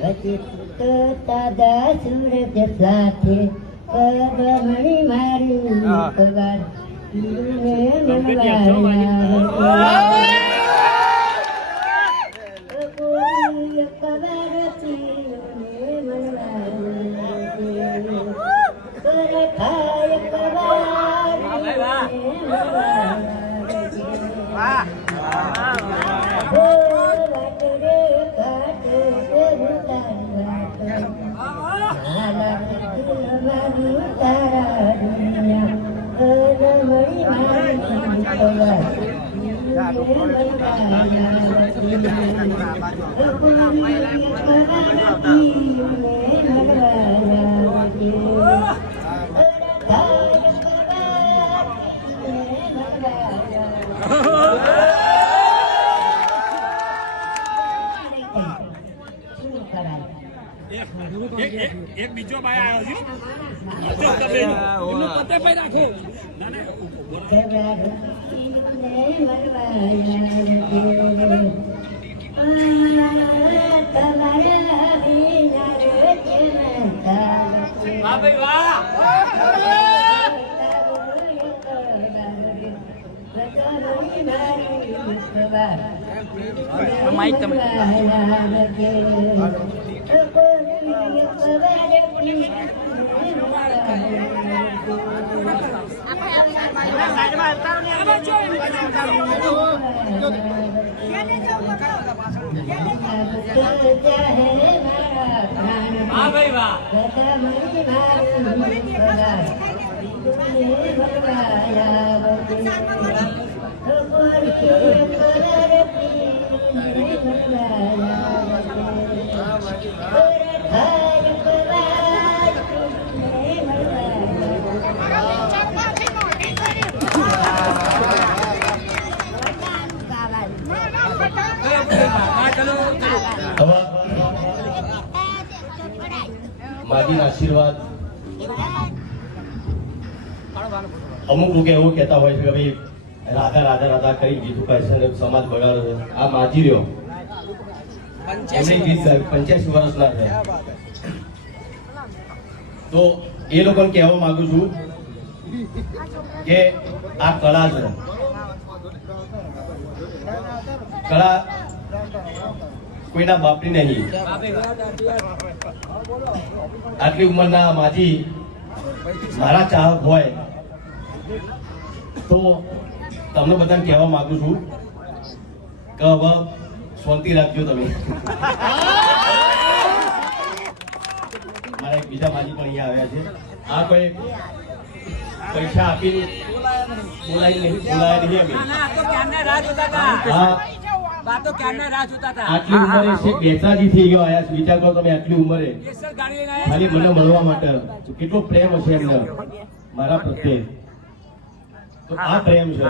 તો તાજા સૂરજ સાથે પગમણી મારી કવાર એક બીજો ભાઈ આવ્યો છે એમનો પતે ભાઈ રાખો માઇક તમે માજીના આશીર્વાદ અમુક લોકો એવું કહેતા હોય છે કે ભાઈ રાધા રાધા રાધા કરી ગીતું કહે છે સમાજ બગાડો છે. આ માજી રહ્યો 85 વર્ષના છે તો એ લોકોને કહેવા માંગુ છું કે આ કળા છે. કળા કોઈના બાપની નહીં. આટલી ઉંમરના માજી મારા ચાહક હોય તો તમને બધાને કહેવા માંગુ છું કે હવે શાંતિ રાખજો તમે. મારા એક બીજા માજી પણ અહીંયા આવ્યા છે. આ કોઈ પૈસા આપીને બોલાયા નહીં અમે. આટલી ઉંમરે છે બેસાજી થઈ ગયો આયા છે. વિચાર કરો તમે આટલી ઉંમરે ખાલી મને મળવા માટે કેટલો પ્રેમ હશે એમને મારા પ્રત્યે. તો આ પ્રેમ છે.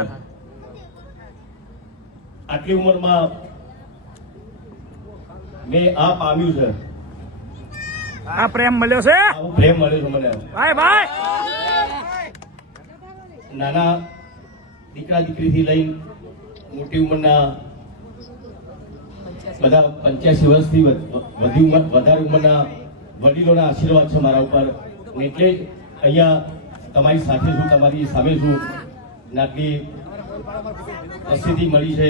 આટલી ઉંમરમાં મેં આ પામ્યું છે. આ પ્રેમ મળ્યો છે. આવો પ્રેમ મળ્યો છે મને. ભાઈ ભાઈ નાના દીકરા દીકરીથી લઈને મોટી ઉંમરના બધા 85 વર્ષથી વધારે ઉંમરના વડીલોના આશીર્વાદ છે મારા ઉપર. એટલે જ અહીંયા તમારી સાથે છું, તમારી સામે છું. આટલી પ્રસિદ્ધિ મળી છે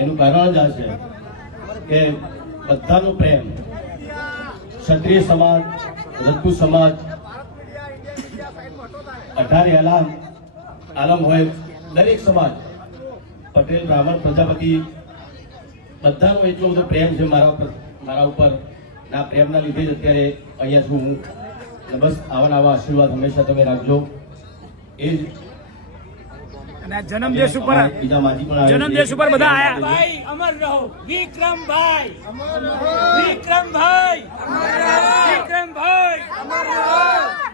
એનું કારણ જ આ છે કે બધાનો પ્રેમ, ક્ષત્રિય સમાજ, રજપૂત સમાજ, 18 આલમ હોય, દરેક સમાજ, પટેલ, બ્રાહ્મણ, પ્રજાપતિ, બધાનો એટલો બધો પ્રેમ છે મારા ઉપર. ના પ્રેમના લીધે જ અત્યારે અહીંયા છું હું. બસ આવા આશીર્વાદ હંમેશા તમે રાખજો. એ જ જન્મદિવસ ઉપર બધા આયા. ભાઈ અમર રહો. વિક્રમભાઈ અમર રહો. વિક્રમભાઈ અમર રહો. વિક્રમભાઈ અમર રહો.